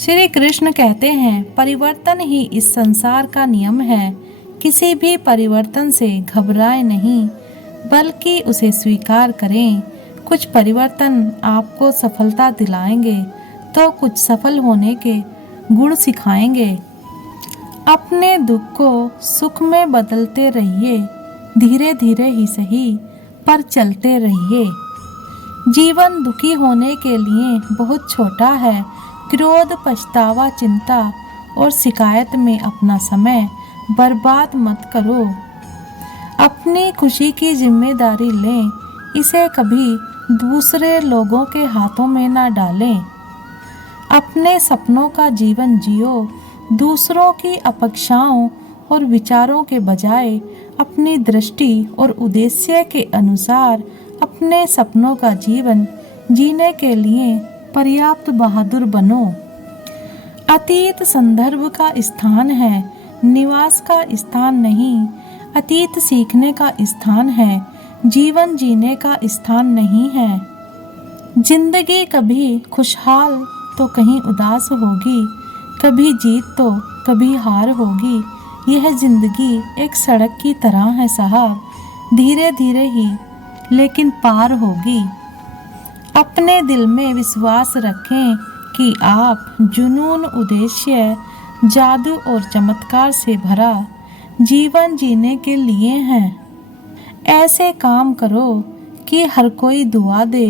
श्री कृष्ण कहते हैं, परिवर्तन ही इस संसार का नियम है। किसी भी परिवर्तन से घबराएं नहीं, बल्कि उसे स्वीकार करें। कुछ परिवर्तन आपको सफलता दिलाएंगे, तो कुछ सफल होने के गुण सिखाएंगे। अपने दुख को सुख में बदलते रहिए, धीरे धीरे ही सही, पर चलते रहिए। जीवन दुखी होने के लिए बहुत छोटा है। क्रोध, पछतावा, चिंता और शिकायत में अपना समय बर्बाद मत करो। अपनी खुशी की जिम्मेदारी लें, इसे कभी दूसरे लोगों के हाथों में ना डालें। अपने सपनों का जीवन जियो, दूसरों की अपेक्षाओं और विचारों के बजाय अपनी दृष्टि और उद्देश्य के अनुसार अपने सपनों का जीवन जीने के लिए पर्याप्त बहादुर बनो। अतीत संदर्भ का स्थान है, निवास का स्थान नहीं। अतीत सीखने का स्थान है, जीवन जीने का स्थान नहीं है। जिंदगी कभी खुशहाल तो कहीं उदास होगी, कभी जीत तो कभी हार होगी। यह जिंदगी एक सड़क की तरह है साहब, धीरे धीरे ही लेकिन पार होगी। अपने दिल में विश्वास रखें कि आप जुनून, उद्देश्य, जादू और चमत्कार से भरा जीवन जीने के लिए हैं। ऐसे काम करो कि हर कोई दुआ दे।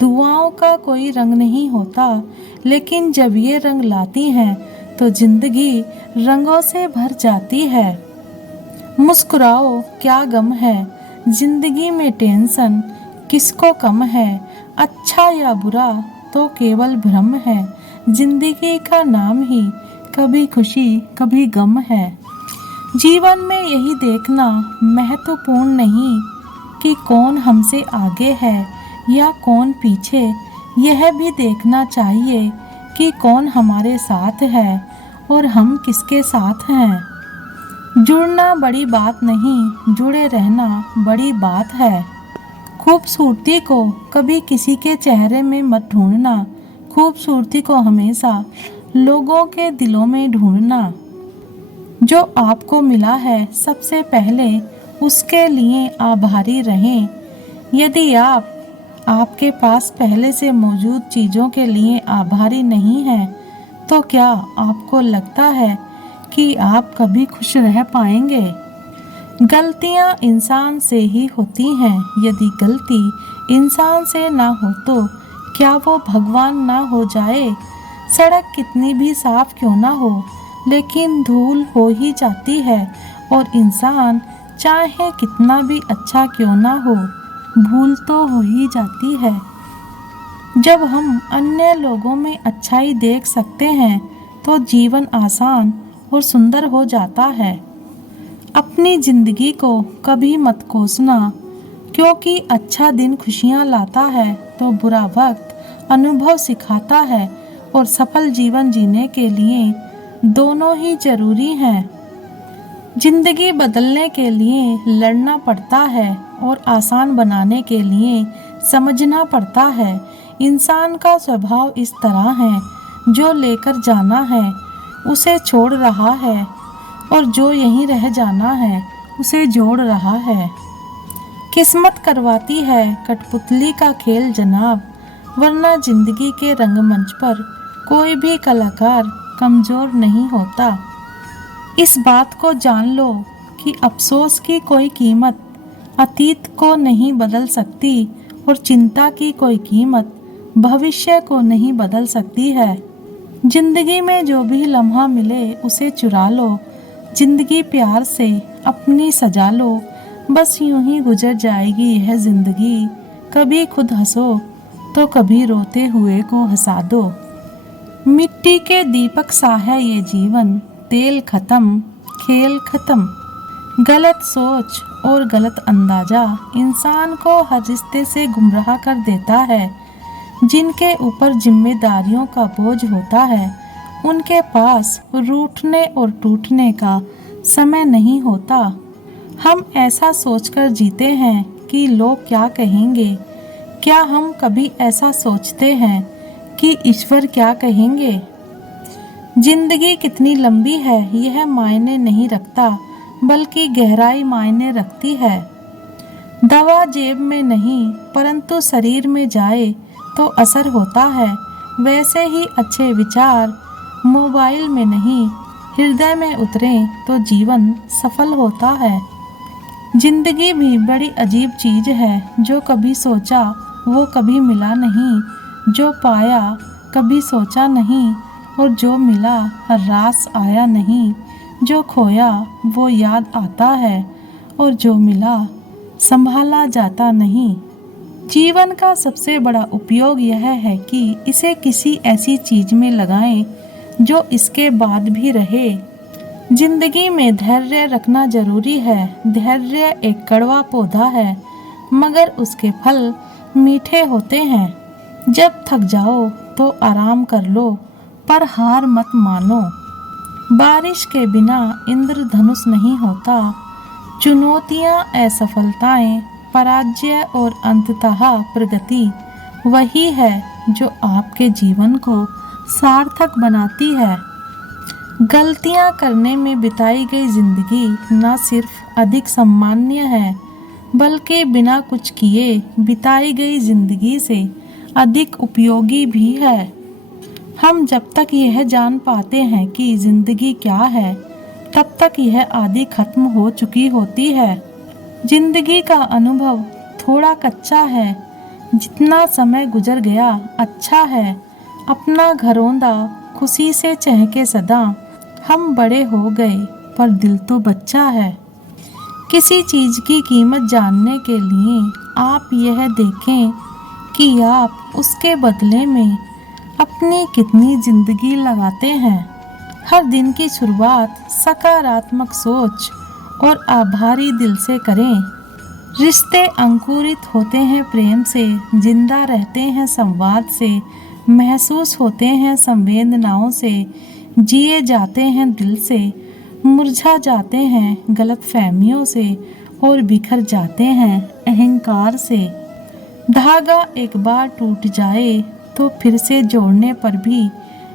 दुआओं का कोई रंग नहीं होता, लेकिन जब ये रंग लाती हैं तो जिंदगी रंगों से भर जाती है। मुस्कुराओ, क्या गम है जिंदगी में, टेंशन किसको कम है। अच्छा या बुरा तो केवल भ्रम है, जिंदगी का नाम ही कभी खुशी कभी गम है। जीवन में यही देखना महत्वपूर्ण नहीं कि कौन हमसे आगे है या कौन पीछे, यह भी देखना चाहिए कि कौन हमारे साथ है और हम किसके साथ हैं। जुड़ना बड़ी बात नहीं, जुड़े रहना बड़ी बात है। खूबसूरती को कभी किसी के चेहरे में मत ढूंढना, खूबसूरती को हमेशा लोगों के दिलों में ढूंढना। जो आपको मिला है सबसे पहले उसके लिए आभारी रहें। यदि आपके पास पहले से मौजूद चीज़ों के लिए आभारी नहीं हैं, तो क्या आपको लगता है कि आप कभी खुश रह पाएंगे? गलतियां इंसान से ही होती हैं। यदि गलती इंसान से ना हो तो क्या वो भगवान ना हो जाए? सड़क कितनी भी साफ क्यों ना हो, लेकिन धूल हो ही जाती है, और इंसान चाहे कितना भी अच्छा क्यों ना हो, भूल तो हो ही जाती है। जब हम अन्य लोगों में अच्छाई देख सकते हैं तो जीवन आसान और सुंदर हो जाता है। अपनी जिंदगी को कभी मत कोसना, क्योंकि अच्छा दिन खुशियाँ लाता है तो बुरा वक्त अनुभव सिखाता है, और सफल जीवन जीने के लिए दोनों ही जरूरी हैं। जिंदगी बदलने के लिए लड़ना पड़ता है और आसान बनाने के लिए समझना पड़ता है। इंसान का स्वभाव इस तरह है, जो लेकर जाना है उसे छोड़ रहा है, और जो यहीं रह जाना है उसे जोड़ रहा है। किस्मत करवाती है कठपुतली का खेल जनाब, वरना जिंदगी के रंगमंच पर कोई भी कलाकार कमजोर नहीं होता। इस बात को जान लो कि अफसोस की कोई कीमत अतीत को नहीं बदल सकती, और चिंता की कोई कीमत भविष्य को नहीं बदल सकती है। जिंदगी में जो भी लम्हा मिले उसे चुरा लो, जिंदगी प्यार से अपनी सजा लो। बस यूं ही गुजर जाएगी यह जिंदगी, कभी खुद हंसो तो कभी रोते हुए को हंसा दो। मिट्टी के दीपक सा है ये जीवन, तेल खत्म खेल खत्म। गलत सोच और गलत अंदाजा इंसान को हर रिश्ते से गुमराह कर देता है। जिनके ऊपर जिम्मेदारियों का बोझ होता है, उनके पास रूठने और टूटने का समय नहीं होता। हम ऐसा सोचकर जीते हैं कि लोग क्या कहेंगे। क्या हम कभी ऐसा सोचते हैं कि ईश्वर क्या कहेंगे? जिंदगी कितनी लंबी है यह मायने नहीं रखता, बल्कि गहराई मायने रखती है। दवा जेब में नहीं परंतु शरीर में जाए तो असर होता है, वैसे ही अच्छे विचार मोबाइल में नहीं हृदय में उतरें तो जीवन सफल होता है। जिंदगी भी बड़ी अजीब चीज है, जो कभी सोचा वो कभी मिला नहीं, जो पाया कभी सोचा नहीं और जो मिला रास आया नहीं, जो खोया वो याद आता है और जो मिला संभाला जाता नहीं। जीवन का सबसे बड़ा उपयोग यह है कि इसे किसी ऐसी चीज में लगाएं जो इसके बाद भी रहे। जिंदगी में धैर्य रखना जरूरी है। धैर्य एक कड़वा पौधा है, मगर उसके फल मीठे होते हैं। जब थक जाओ तो आराम कर लो, पर हार मत मानो। बारिश के बिना इंद्रधनुष नहीं होता। चुनौतियां, असफलताएं, पराजय और अंततः प्रगति वही है जो आपके जीवन को सार्थक बनाती है। गलतियां करने में बिताई गई जिंदगी न सिर्फ अधिक सम्मान्य है, बल्कि बिना कुछ किए बिताई गई जिंदगी से अधिक उपयोगी भी है। हम जब तक यह जान पाते हैं कि जिंदगी क्या है, तब तक यह आधी खत्म हो चुकी होती है। जिंदगी का अनुभव थोड़ा कच्चा है, जितना समय गुजर गया अच्छा है। अपना घरौंदा खुशी से चहके सदा, हम बड़े हो गए पर दिल तो बच्चा है। किसी चीज की कीमत जानने के लिए आप यह देखें कि आप उसके बदले में अपनी कितनी जिंदगी लगाते हैं। हर दिन की शुरुआत सकारात्मक सोच और आभारी दिल से करें। रिश्ते अंकुरित होते हैं प्रेम से, जिंदा रहते हैं संवाद से, महसूस होते हैं संवेदनाओं से, जिए जाते हैं दिल से, मुरझा जाते हैं गलतफहमियों से और बिखर जाते हैं अहंकार से। धागा एक बार टूट जाए तो फिर से जोड़ने पर भी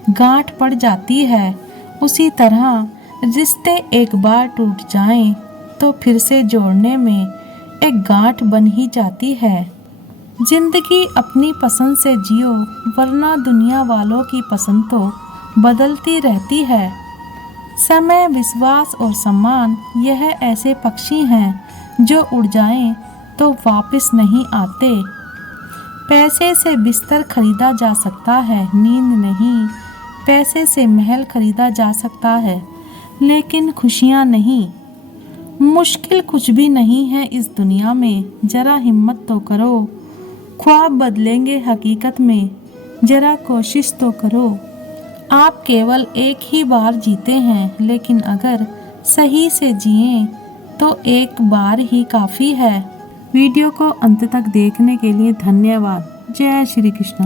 गांठ पड़ जाती है। उसी तरह रिश्ते एक बार टूट जाएं तो फिर से जोड़ने में एक गांठ बन ही जाती है। जिंदगी अपनी पसंद से जियो, वरना दुनिया वालों की पसंद तो बदलती रहती है। समय, विश्वास और सम्मान यह ऐसे पक्षी हैं जो उड़ जाएं तो वापस नहीं आते। पैसे से बिस्तर खरीदा जा सकता है, नींद नहीं। पैसे से महल खरीदा जा सकता है, लेकिन खुशियाँ नहीं। मुश्किल कुछ भी नहीं है इस दुनिया में, जरा हिम्मत तो करो। ख्वाब बदलेंगे हकीकत में, जरा कोशिश तो करो। आप केवल एक ही बार जीते हैं, लेकिन अगर सही से जिएं तो एक बार ही काफ़ी है। वीडियो को अंत तक देखने के लिए धन्यवाद। जय श्री कृष्ण।